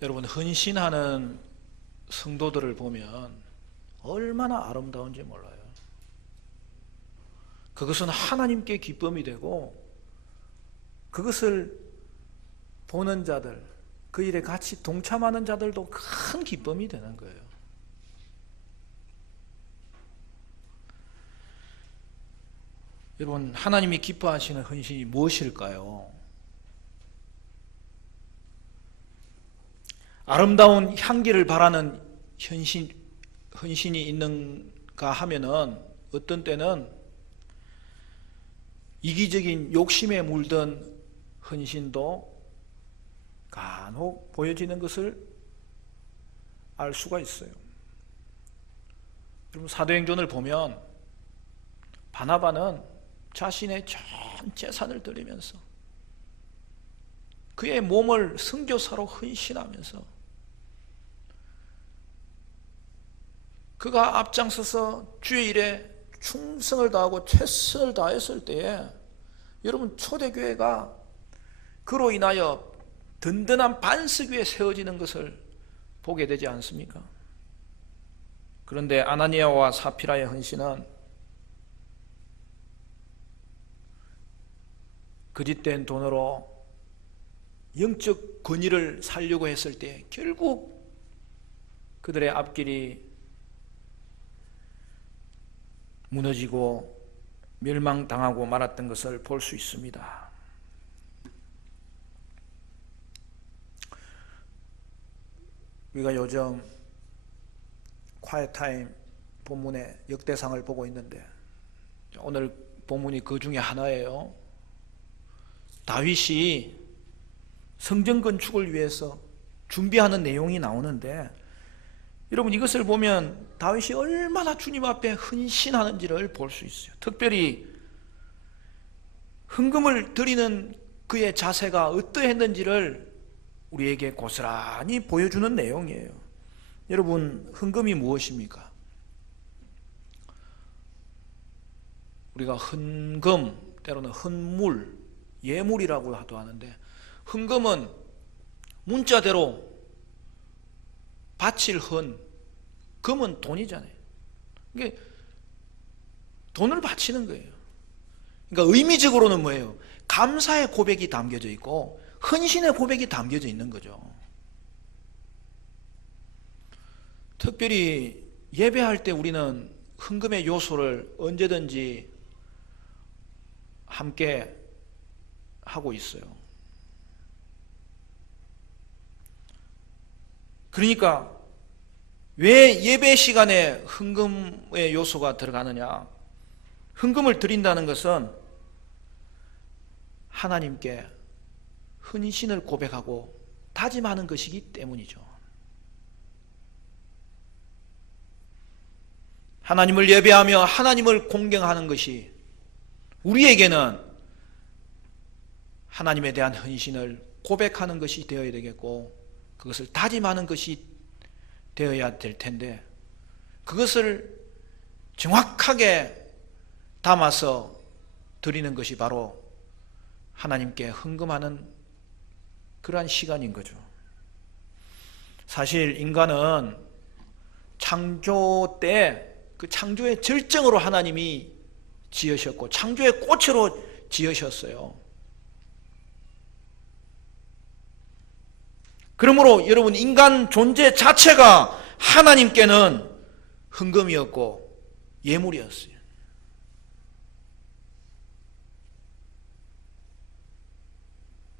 여러분, 헌신하는 성도들을 보면 얼마나 아름다운지 몰라요. 그것은 하나님께 기쁨이 되고, 그것을 보는 자들, 그 일에 같이 동참하는 자들도 큰 기쁨이 되는 거예요. 여러분, 하나님이 기뻐하시는 헌신이 무엇일까요? 아름다운 향기를 바라는 헌신이 있는가 하면은, 어떤 때는 이기적인 욕심에 물든 헌신도 간혹 보여지는 것을 알 수가 있어요. 여러분, 사도행전을 보면 바나바는 자신의 전 재산을 드리면서 그의 몸을 선교사로 헌신하면서 그가 앞장서서 주의 일에 충성을 다하고 최선을 다했을 때에, 여러분, 초대교회가 그로 인하여 든든한 반석 위에 세워지는 것을 보게 되지 않습니까? 그런데 아나니아와 사피라의 헌신은 거짓된 돈으로 영적 권위를 살려고 했을 때 결국 그들의 앞길이 무너지고 멸망당하고 말았던 것을 볼 수 있습니다. 우리가 요즘 콰이타임 본문의 역대상을 보고 있는데, 오늘 본문이 그 중에 하나예요. 다윗이 성전 건축을 위해서 준비하는 내용이 나오는데, 여러분, 이것을 보면 다윗이 얼마나 주님 앞에 헌신하는지를 볼 수 있어요. 특별히 헌금을 드리는 그의 자세가 어떠했는지를 우리에게 고스란히 보여주는 내용이에요. 여러분, 헌금이 무엇입니까? 우리가 헌금, 때로는 헌물, 예물이라고도 하는데, 헌금은 문자대로 바칠 헌, 금은 돈이잖아요. 이게 돈을 바치는 거예요. 그러니까 의미적으로는 뭐예요? 감사의 고백이 담겨져 있고 헌신의 고백이 담겨져 있는 거죠. 특별히 예배할 때 우리는 헌금의 요소를 언제든지 함께 하고 있어요. 그러니까 왜 예배 시간에 헌금의 요소가 들어가느냐? 헌금을 드린다는 것은 하나님께 헌신을 고백하고 다짐하는 것이기 때문이죠. 하나님을 예배하며 하나님을 공경하는 것이 우리에게는 하나님에 대한 헌신을 고백하는 것이 되어야 되겠고, 그것을 다짐하는 것이 되어야 될 텐데, 그것을 정확하게 담아서 드리는 것이 바로 하나님께 헌금하는 그러한 시간인 거죠. 사실 인간은 창조 때 그 창조의 절정으로 하나님이 지으셨고 창조의 꽃으로 지으셨어요. 그러므로 여러분, 인간 존재 자체가 하나님께는 헌금이었고 예물이었어요.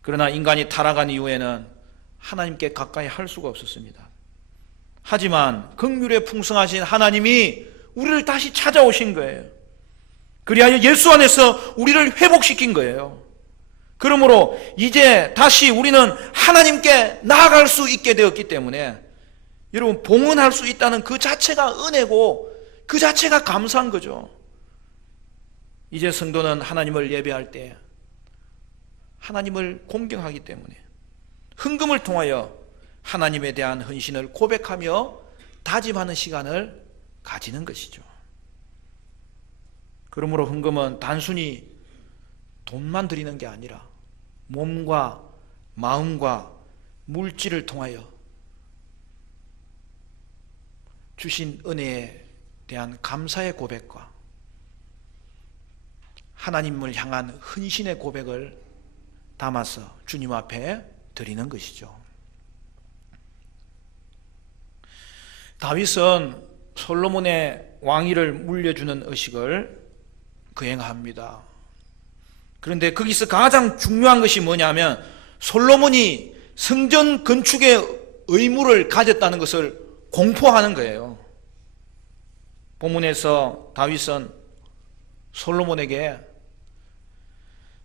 그러나 인간이 타락한 이후에는 하나님께 가까이 할 수가 없었습니다. 하지만 긍휼에 풍성하신 하나님이 우리를 다시 찾아오신 거예요. 그리하여 예수 안에서 우리를 회복시킨 거예요. 그러므로 이제 다시 우리는 하나님께 나아갈 수 있게 되었기 때문에, 여러분, 봉헌할 수 있다는 그 자체가 은혜고 그 자체가 감사한 거죠. 이제 성도는 하나님을 예배할 때 하나님을 공경하기 때문에 헌금을 통하여 하나님에 대한 헌신을 고백하며 다짐하는 시간을 가지는 것이죠. 그러므로 헌금은 단순히 돈만 드리는 게 아니라 몸과 마음과 물질을 통하여 주신 은혜에 대한 감사의 고백과 하나님을 향한 헌신의 고백을 담아서 주님 앞에 드리는 것이죠. 다윗은 솔로몬의 왕위를 물려주는 의식을 거행합니다. 그런데 거기서 가장 중요한 것이 뭐냐면 솔로몬이 성전 건축의 의무를 가졌다는 것을 공포하는 거예요. 본문에서 다윗은 솔로몬에게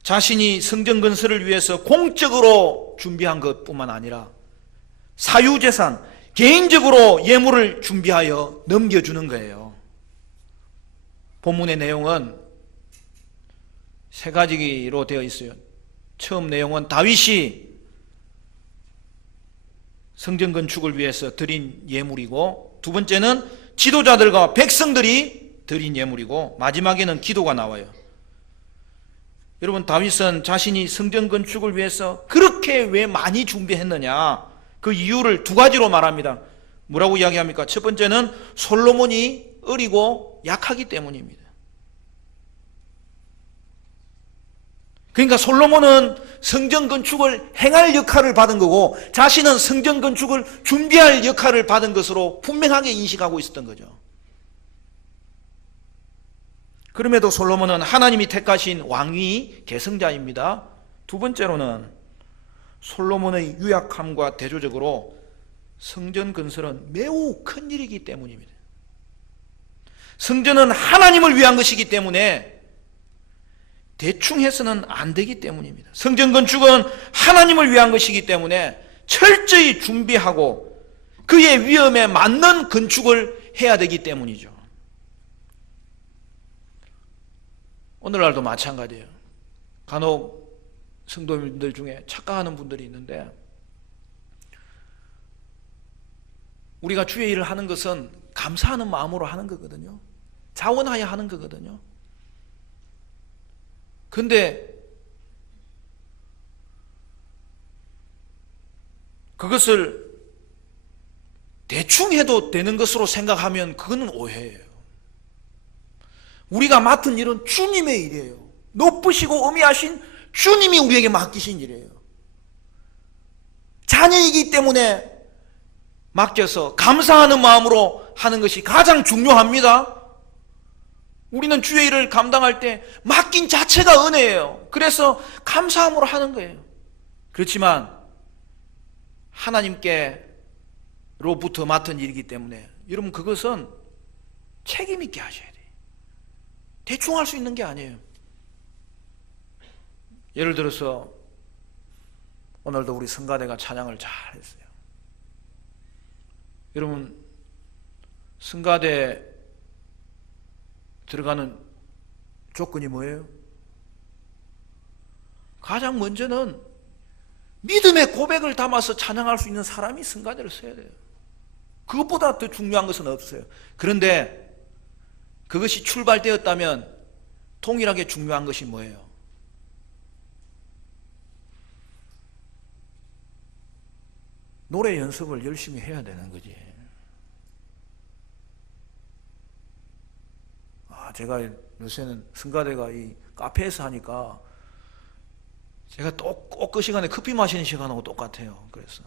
자신이 성전 건설을 위해서 공적으로 준비한 것뿐만 아니라 사유재산, 개인적으로 예물을 준비하여 넘겨주는 거예요. 본문의 내용은 세 가지로 되어 있어요. 처음 내용은 다윗이 성전 건축을 위해서 드린 예물이고, 두 번째는 지도자들과 백성들이 드린 예물이고, 마지막에는 기도가 나와요. 여러분, 다윗은 자신이 성전 건축을 위해서 그렇게 왜 많이 준비했느냐, 그 이유를 두 가지로 말합니다. 뭐라고 이야기합니까? 첫 번째는 솔로몬이 어리고 약하기 때문입니다. 그러니까 솔로몬은 성전 건축을 행할 역할을 받은 거고 자신은 성전 건축을 준비할 역할을 받은 것으로 분명하게 인식하고 있었던 거죠. 그럼에도 솔로몬은 하나님이 택하신 왕위 계승자입니다. 두 번째로는 솔로몬의 유약함과 대조적으로 성전 건설은 매우 큰 일이기 때문입니다. 성전은 하나님을 위한 것이기 때문에 대충 해서는 안 되기 때문입니다. 성전 건축은 하나님을 위한 것이기 때문에 철저히 준비하고 그의 위험에 맞는 건축을 해야 되기 때문이죠. 오늘날도 마찬가지예요. 간혹 성도님들 중에 착각하는 분들이 있는데, 우리가 주의 일을 하는 것은 감사하는 마음으로 하는 거거든요. 자원하여 하는 거거든요. 근데 그것을 대충 해도 되는 것으로 생각하면 그거는 오해예요. 우리가 맡은 일은 주님의 일이에요. 높으시고 어미하신 주님이 우리에게 맡기신 일이에요. 자녀이기 때문에 맡겨서 감사하는 마음으로 하는 것이 가장 중요합니다. 우리는 주의 일을 감당할 때 맡긴 자체가 은혜예요. 그래서 감사함으로 하는 거예요. 그렇지만 하나님께로부터 맡은 일이기 때문에 여러분 그것은 책임 있게 하셔야 돼요. 대충 할 수 있는 게 아니에요. 예를 들어서 오늘도 우리 성가대가 찬양을 잘 했어요. 여러분 성가대 들어가는 조건이 뭐예요? 가장 먼저는 믿음의 고백을 담아서 찬양할 수 있는 사람이 성가대를 써야 돼요. 그것보다 더 중요한 것은 없어요. 그런데 그것이 출발되었다면 동일하게 중요한 것이 뭐예요? 노래 연습을 열심히 해야 되는 거지. 제가 요새는 성가대가 이 카페에서 하니까 제가 꼭 그 시간에 커피 마시는 시간하고 똑같아요. 그래서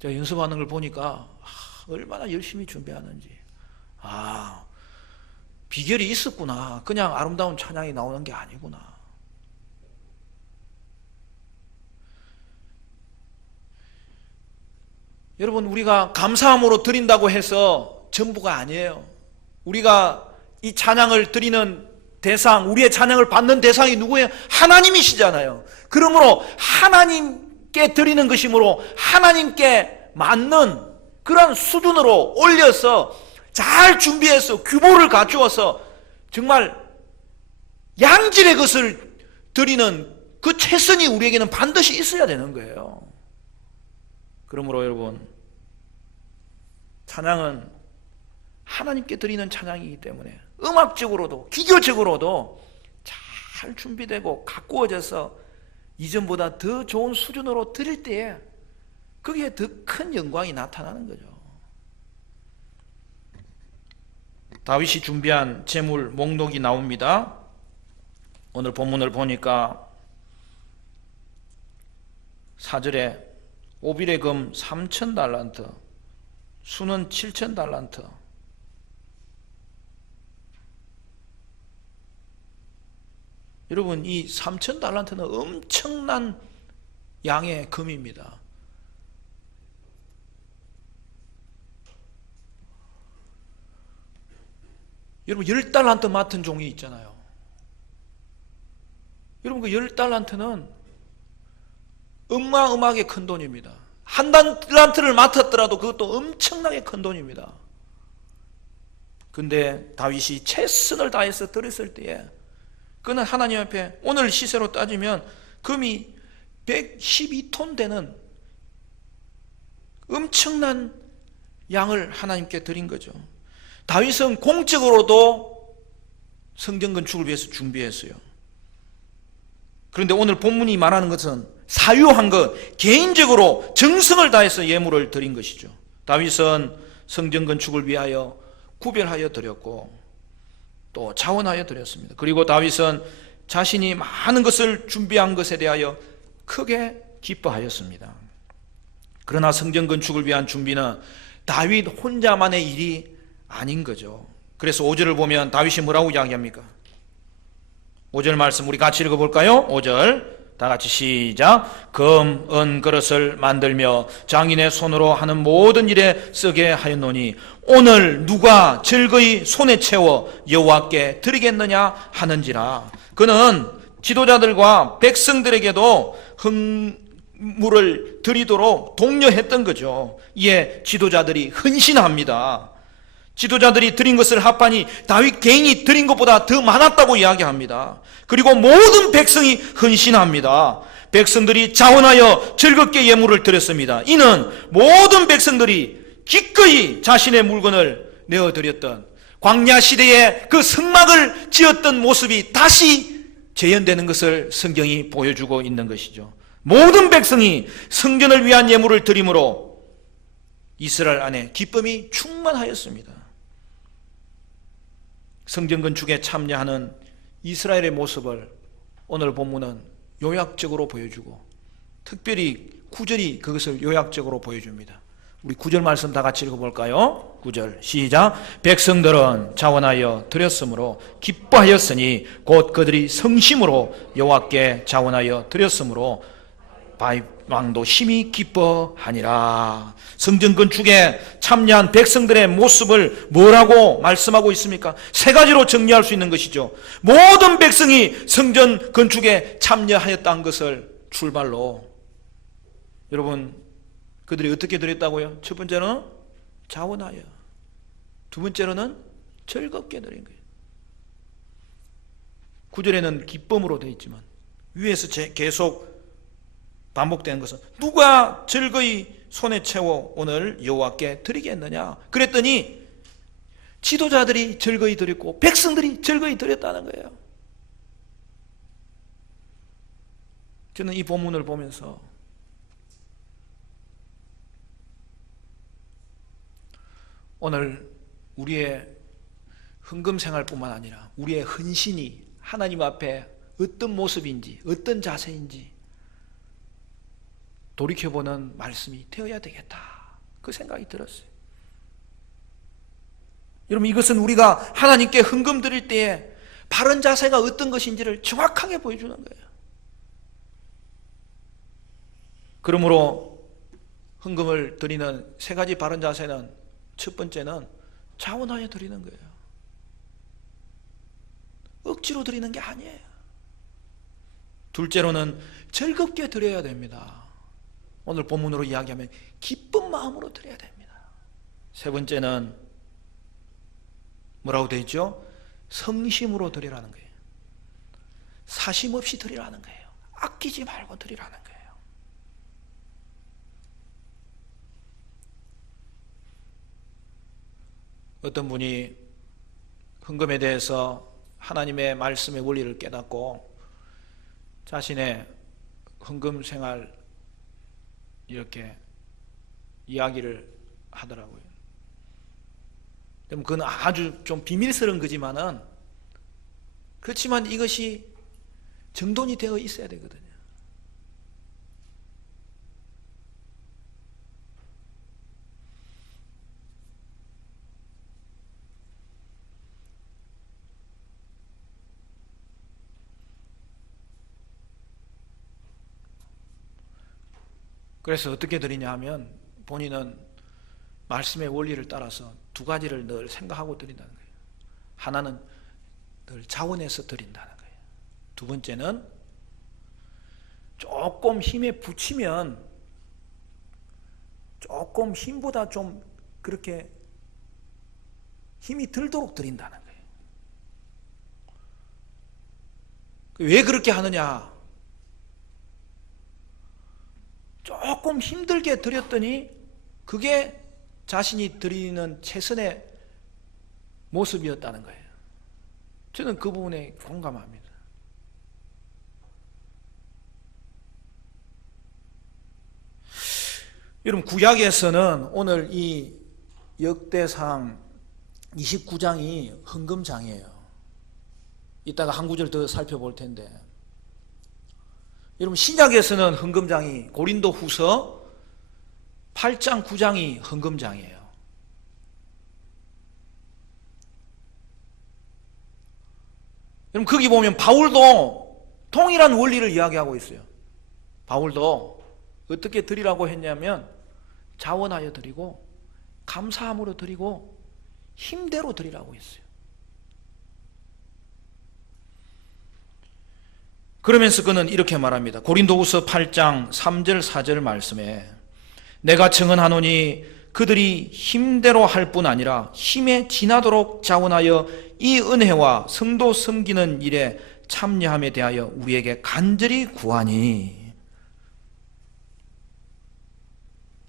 제가 연습하는 걸 보니까 얼마나 열심히 준비하는지, 비결이 있었구나. 그냥 아름다운 찬양이 나오는 게 아니구나. 여러분 우리가 감사함으로 드린다고 해서 전부가 아니에요. 우리가 이 찬양을 드리는 대상, 우리의 찬양을 받는 대상이 누구예요? 하나님이시잖아요. 그러므로 하나님께 드리는 것이므로 하나님께 맞는 그런 수준으로 올려서 잘 준비해서 규모를 갖추어서 정말 양질의 것을 드리는 그 최선이 우리에게는 반드시 있어야 되는 거예요. 그러므로 여러분 찬양은 하나님께 드리는 찬양이기 때문에 음악적으로도 기교적으로도 잘 준비되고 가꾸어져서 이전보다 더 좋은 수준으로 드릴 때에 거기에 더 큰 영광이 나타나는 거죠. 다윗이 준비한 제물 목록이 나옵니다. 오늘 본문을 보니까 4절에 오빌의 금 3,000달란트, 수는 7,000달란트. 여러분, 이 3,000달란트는 엄청난 양의 금입니다. 여러분, 10달란트 맡은 종이 있잖아요. 여러분, 그 10달란트는 어마어마하게 큰 돈입니다. 한 달란트를 맡았더라도 그것도 엄청나게 큰 돈입니다. 근데 다윗이 최선을 다해서 드렸을 때에 그는 하나님 앞에 오늘 시세로 따지면 금이 112톤 되는 엄청난 양을 하나님께 드린 거죠. 다윗은 공적으로도 성전 건축을 위해서 준비했어요. 그런데 오늘 본문이 말하는 것은 사유한 것, 개인적으로 정성을 다해서 예물을 드린 것이죠. 다윗은 성전 건축을 위하여 구별하여 드렸고 또 자원하여 드렸습니다. 그리고 다윗은 자신이 많은 것을 준비한 것에 대하여 크게 기뻐하였습니다. 그러나 성전 건축을 위한 준비는 다윗 혼자만의 일이 아닌 거죠. 그래서 5절을 보면 다윗이 뭐라고 이야기합니까? 5절 말씀 우리 같이 읽어볼까요? 5절 다 같이 시작. 금, 은 그릇을 만들며 장인의 손으로 하는 모든 일에 쓰게 하였노니 오늘 누가 즐거이 손에 채워 여호와께 드리겠느냐 하는지라. 그는 지도자들과 백성들에게도 흥물을 드리도록 독려했던 거죠. 이에 지도자들이 헌신합니다. 지도자들이 드린 것을 합하니 다윗 개인이 드린 것보다 더 많았다고 이야기합니다. 그리고 모든 백성이 헌신합니다. 백성들이 자원하여 즐겁게 예물을 드렸습니다. 이는 모든 백성들이 기꺼이 자신의 물건을 내어드렸던 광야 시대에 그 성막을 지었던 모습이 다시 재현되는 것을 성경이 보여주고 있는 것이죠. 모든 백성이 성전을 위한 예물을 드림으로 이스라엘 안에 기쁨이 충만하였습니다. 성전 건축에 참여하는 이스라엘의 모습을 오늘 본문은 요약적으로 보여주고 특별히 9절이 그것을 요약적으로 보여줍니다. 우리 9절 말씀 다 같이 읽어볼까요? 9절 시작. 백성들은 자원하여 드렸으므로 기뻐하였으니 곧 그들이 성심으로 여호와께 자원하여 드렸으므로 다윗 왕도 심히 기뻐하니라. 성전 건축에 참여한 백성들의 모습을 뭐라고 말씀하고 있습니까? 세 가지로 정리할 수 있는 것이죠. 모든 백성이 성전 건축에 참여하였다는 것을 출발로 여러분 그들이 어떻게 드렸다고요? 첫 번째는 자원하여, 두 번째로는 즐겁게 드린 거예요. 9절에는 기쁨으로 되어 있지만 위에서 계속 반복되는 것은 누가 즐거이 손에 채워 오늘 여호와께 드리겠느냐 그랬더니 지도자들이 즐거이 드렸고 백성들이 즐거이 드렸다는 거예요. 저는 이 본문을 보면서 오늘 우리의 헌금 생활뿐만 아니라 우리의 헌신이 하나님 앞에 어떤 모습인지 어떤 자세인지 돌이켜보는 말씀이 되어야 되겠다 그 생각이 들었어요. 여러분 이것은 우리가 하나님께 헌금 드릴 때에 바른 자세가 어떤 것인지를 정확하게 보여주는 거예요. 그러므로 헌금을 드리는 세 가지 바른 자세는 첫 번째는 자원하여 드리는 거예요. 억지로 드리는 게 아니에요. 둘째로는 즐겁게 드려야 됩니다. 오늘 본문으로 이야기하면 기쁜 마음으로 드려야 됩니다. 세 번째는 뭐라고 되어 있죠? 성심으로 드리라는 거예요. 사심 없이 드리라는 거예요. 아끼지 말고 드리라는 거예요. 어떤 분이 헌금에 대해서 하나님의 말씀의 원리를 깨닫고 자신의 헌금 생활 이렇게 이야기를 하더라고요. 그건 아주 좀 비밀스러운 거지만은, 그렇지만 이것이 정돈이 되어 있어야 되거든요. 그래서 어떻게 드리냐 하면, 본인은 말씀의 원리를 따라서 두 가지를 늘 생각하고 드린다는 거예요. 하나는 늘 자원해서 드린다는 거예요. 두 번째는 조금 힘에 붙이면 조금 힘보다 좀 그렇게 힘이 들도록 드린다는 거예요. 왜 그렇게 하느냐? 조금 힘들게 드렸더니 그게 자신이 드리는 최선의 모습이었다는 거예요. 저는 그 부분에 공감합니다. 여러분, 구약에서는 오늘 이 역대상 29장이 헌금장이에요. 이따가 한 구절 더 살펴볼 텐데, 여러분, 신약에서는 헌금장이 고린도 후서 8장 9장이 헌금장이에요. 여러분, 거기 보면 바울도 동일한 원리를 이야기하고 있어요. 바울도 어떻게 드리라고 했냐면, 자원하여 드리고 감사함으로 드리고 힘대로 드리라고 했어요. 그러면서 그는 이렇게 말합니다. 고린도후서 8장 3절 4절 말씀에, 내가 증언하노니 그들이 힘대로 할 뿐 아니라 힘에 지나도록 자원하여 이 은혜와 성도 섬기는 일에 참여함에 대하여 우리에게 간절히 구하니.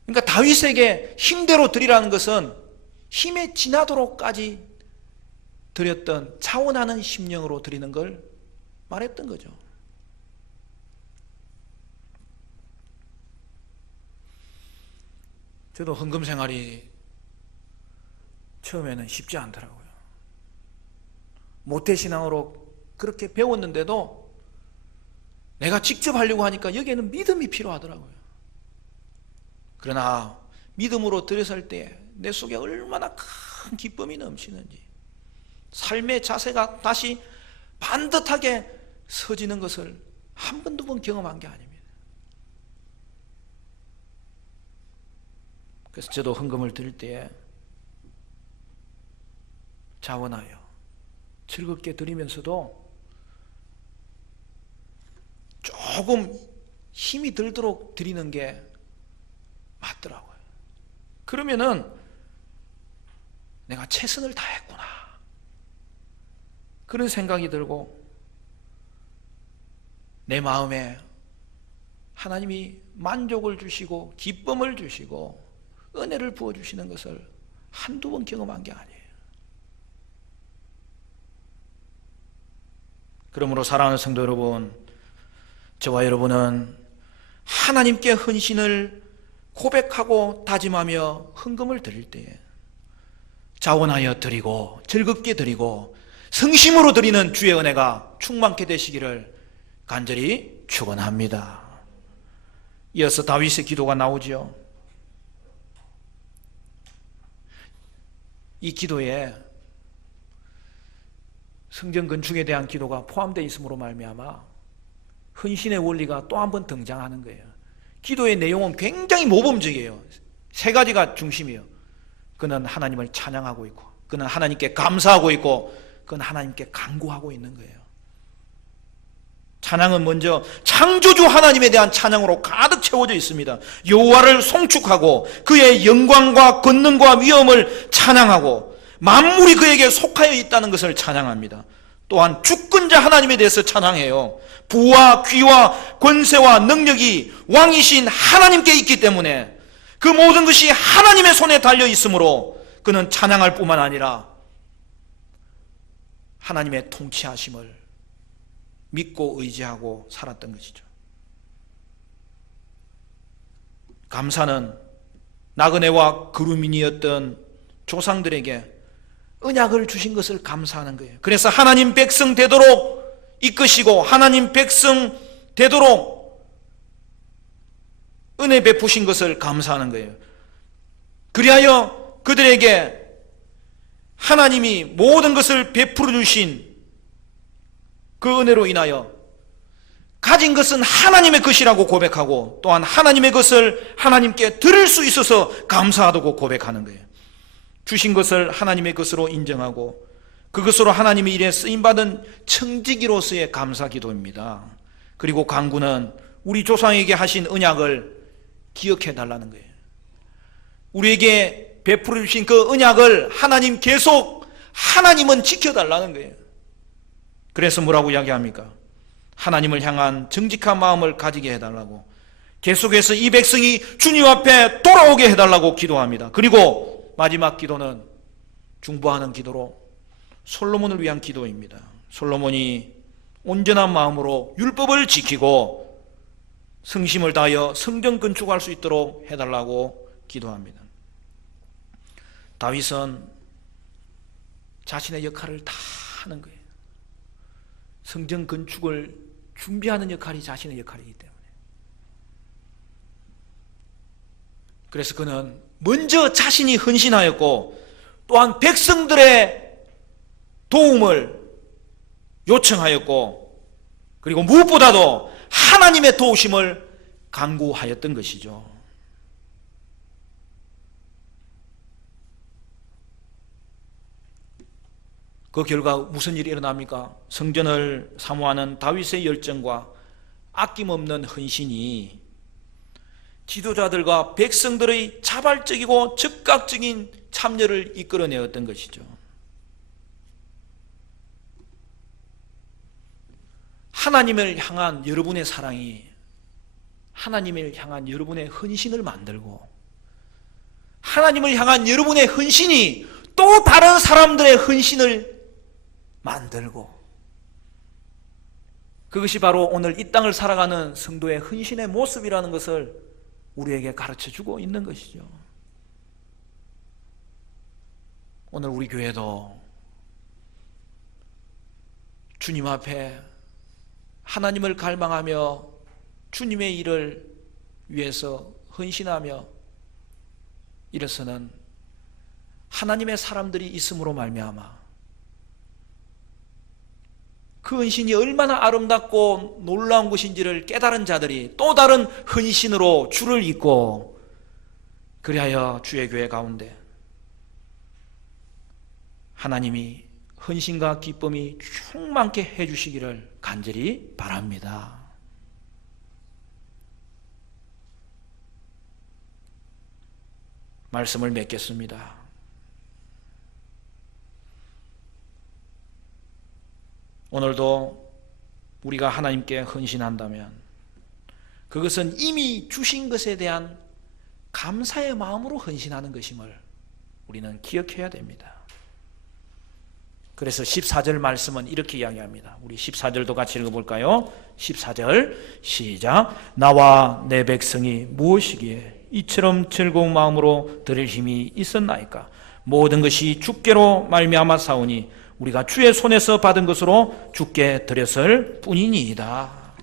그러니까 다윗에게 힘대로 드리라는 것은 힘에 지나도록까지 드렸던 자원하는 심령으로 드리는 걸 말했던 거죠. 저도 헌금 생활이 처음에는 쉽지 않더라고요. 모태신앙으로 그렇게 배웠는데도 내가 직접 하려고 하니까 여기에는 믿음이 필요하더라고요. 그러나 믿음으로 들여설 때 내 속에 얼마나 큰 기쁨이 넘치는지, 삶의 자세가 다시 반듯하게 서지는 것을 한 번, 두 번 경험한 게 아닙니다. 그래서 저도 헌금을 드릴 때에 자원하여 즐겁게 드리면서도 조금 힘이 들도록 드리는 게 맞더라고요. 그러면은 내가 최선을 다했구나, 그런 생각이 들고 내 마음에 하나님이 만족을 주시고 기쁨을 주시고 은혜를 부어주시는 것을 한두 번 경험한 게 아니에요. 그러므로 사랑하는 성도 여러분, 저와 여러분은 하나님께 헌신을 고백하고 다짐하며 헌금을 드릴 때에 자원하여 드리고 즐겁게 드리고 성심으로 드리는 주의 은혜가 충만케 되시기를 간절히 축원합니다. 이어서 다윗의 기도가 나오죠. 이 기도에 성전 건축에 대한 기도가 포함되어 있음으로 말미암아 헌신의 원리가 또 한 번 등장하는 거예요. 기도의 내용은 굉장히 모범적이에요. 세 가지가 중심이에요. 그는 하나님을 찬양하고 있고, 그는 하나님께 감사하고 있고, 그는 하나님께 간구하고 있는 거예요. 찬양은 먼저 창조주 하나님에 대한 찬양으로 가득 채워져 있습니다. 여호와를 송축하고 그의 영광과 권능과 위엄을 찬양하고 만물이 그에게 속하여 있다는 것을 찬양합니다. 또한 주권자 하나님에 대해서 찬양해요. 부와 귀와 권세와 능력이 왕이신 하나님께 있기 때문에 그 모든 것이 하나님의 손에 달려 있으므로 그는 찬양할 뿐만 아니라 하나님의 통치하심을 믿고 의지하고 살았던 것이죠. 감사는 나그네와 그루민이었던 조상들에게 언약을 주신 것을 감사하는 거예요. 그래서 하나님 백성 되도록 이끄시고 하나님 백성 되도록 은혜 베푸신 것을 감사하는 거예요. 그리하여 그들에게 하나님이 모든 것을 베풀어 주신 그 은혜로 인하여 가진 것은 하나님의 것이라고 고백하고 또한 하나님의 것을 하나님께 드릴 수 있어서 감사하다고 고백하는 거예요. 주신 것을 하나님의 것으로 인정하고 그것으로 하나님의 일에 쓰임받은 청지기로서의 감사기도입니다. 그리고 간구는 우리 조상에게 하신 언약을 기억해 달라는 거예요. 우리에게 베풀어 주신 그 언약을 하나님 계속 하나님은 지켜달라는 거예요. 그래서 뭐라고 이야기합니까? 하나님을 향한 정직한 마음을 가지게 해달라고, 계속해서 이 백성이 주님 앞에 돌아오게 해달라고 기도합니다. 그리고 마지막 기도는 중보하는 기도로 솔로몬을 위한 기도입니다. 솔로몬이 온전한 마음으로 율법을 지키고 성심을 다하여 성전 건축할 수 있도록 해달라고 기도합니다. 다윗은 자신의 역할을 다 하는 거예요. 성전 건축을 준비하는 역할이 자신의 역할이기 때문에. 그래서 그는 먼저 자신이 헌신하였고 또한 백성들의 도움을 요청하였고 그리고 무엇보다도 하나님의 도우심을 간구하였던 것이죠. 그 결과 무슨 일이 일어납니까? 성전을 사모하는 다윗의 열정과 아낌없는 헌신이 지도자들과 백성들의 자발적이고 즉각적인 참여를 이끌어내었던 것이죠. 하나님을 향한 여러분의 사랑이 하나님을 향한 여러분의 헌신을 만들고 하나님을 향한 여러분의 헌신이 또 다른 사람들의 헌신을 만들고, 그것이 바로 오늘 이 땅을 살아가는 성도의 헌신의 모습이라는 것을 우리에게 가르쳐주고 있는 것이죠. 오늘 우리 교회도 주님 앞에 하나님을 갈망하며 주님의 일을 위해서 헌신하며 일어서는 하나님의 사람들이 있음으로 말미암아 그 헌신이 얼마나 아름답고 놀라운 것인지를 깨달은 자들이 또 다른 헌신으로 줄을 잇고, 그리하여 주의 교회 가운데 하나님이 헌신과 기쁨이 충만케 해주시기를 간절히 바랍니다. 말씀을 맺겠습니다. 오늘도 우리가 하나님께 헌신한다면 그것은 이미 주신 것에 대한 감사의 마음으로 헌신하는 것임을 우리는 기억해야 됩니다. 그래서 14절 말씀은 이렇게 이야기합니다. 우리 14절도 같이 읽어볼까요? 14절 시작. 나와 내 백성이 무엇이기에 이처럼 즐거운 마음으로 드릴 힘이 있었나이까? 모든 것이 주께로 말미암아 사오니 우리가 주의 손에서 받은 것으로 주께 드렸을 뿐이니이다.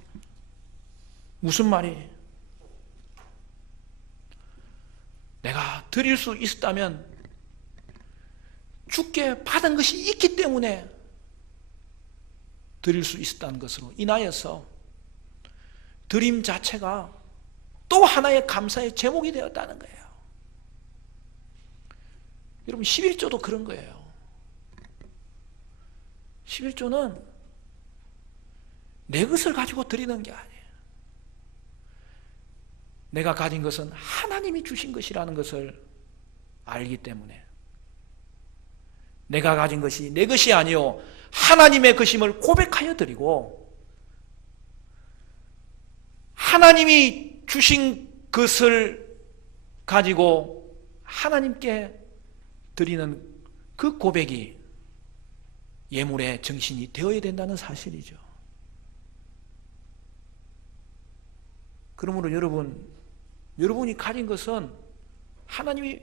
무슨 말이? 내가 드릴 수 있었다면 주께 받은 것이 있기 때문에 드릴 수 있었다는 것으로 인하여서 드림 자체가 또 하나의 감사의 제목이 되었다는 거예요. 여러분 11조도 그런 거예요. 11조는 내 것을 가지고 드리는 게 아니에요. 내가 가진 것은 하나님이 주신 것이라는 것을 알기 때문에 내가 가진 것이 내 것이 아니요 하나님의 것임을 고백하여 드리고, 하나님이 주신 것을 가지고 하나님께 드리는 그 고백이 예물의 정신이 되어야 된다는 사실이죠. 그러므로 여러분이 가진 것은 하나님이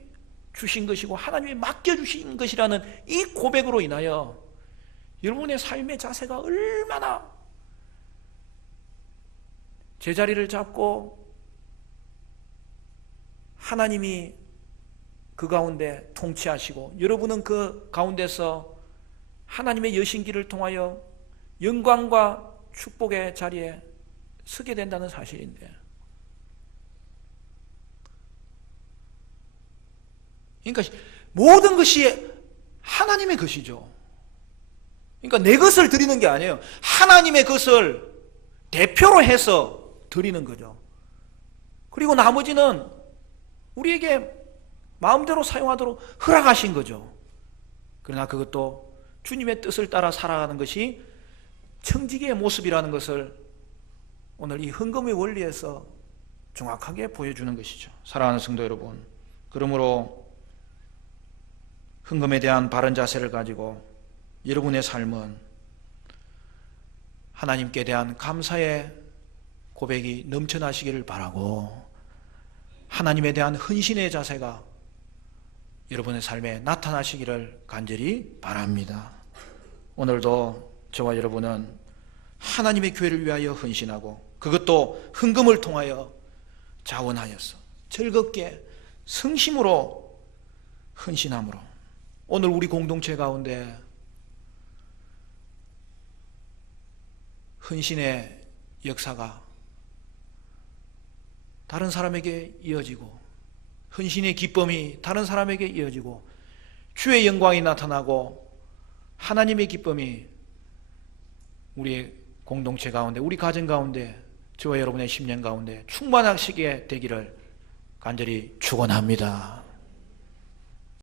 주신 것이고 하나님이 맡겨주신 것이라는 이 고백으로 인하여 여러분의 삶의 자세가 얼마나 제자리를 잡고 하나님이 그 가운데 통치하시고 여러분은 그 가운데서 하나님의 여신기를 통하여 영광과 축복의 자리에 서게 된다는 사실인데, 그러니까 모든 것이 하나님의 것이죠. 그러니까 내 것을 드리는 게 아니에요. 하나님의 것을 대표로 해서 드리는 거죠. 그리고 나머지는 우리에게 마음대로 사용하도록 허락하신 거죠. 그러나 그것도 주님의 뜻을 따라 살아가는 것이 청지기의 모습이라는 것을 오늘 이 헌금의 원리에서 정확하게 보여주는 것이죠. 사랑하는 성도 여러분, 그러므로 헌금에 대한 바른 자세를 가지고 여러분의 삶은 하나님께 대한 감사의 고백이 넘쳐나시기를 바라고, 하나님에 대한 헌신의 자세가 여러분의 삶에 나타나시기를 간절히 바랍니다. 오늘도 저와 여러분은 하나님의 교회를 위하여 헌신하고, 그것도 헌금을 통하여 자원하여서 즐겁게 성심으로 헌신함으로 오늘 우리 공동체 가운데 헌신의 역사가 다른 사람에게 이어지고, 헌신의 기쁨이 다른 사람에게 이어지고, 주의 영광이 나타나고 하나님의 기쁨이 우리의 공동체 가운데, 우리 가정 가운데, 저와 여러분의 10년 가운데 충만하시게 되기를 간절히 축원합니다.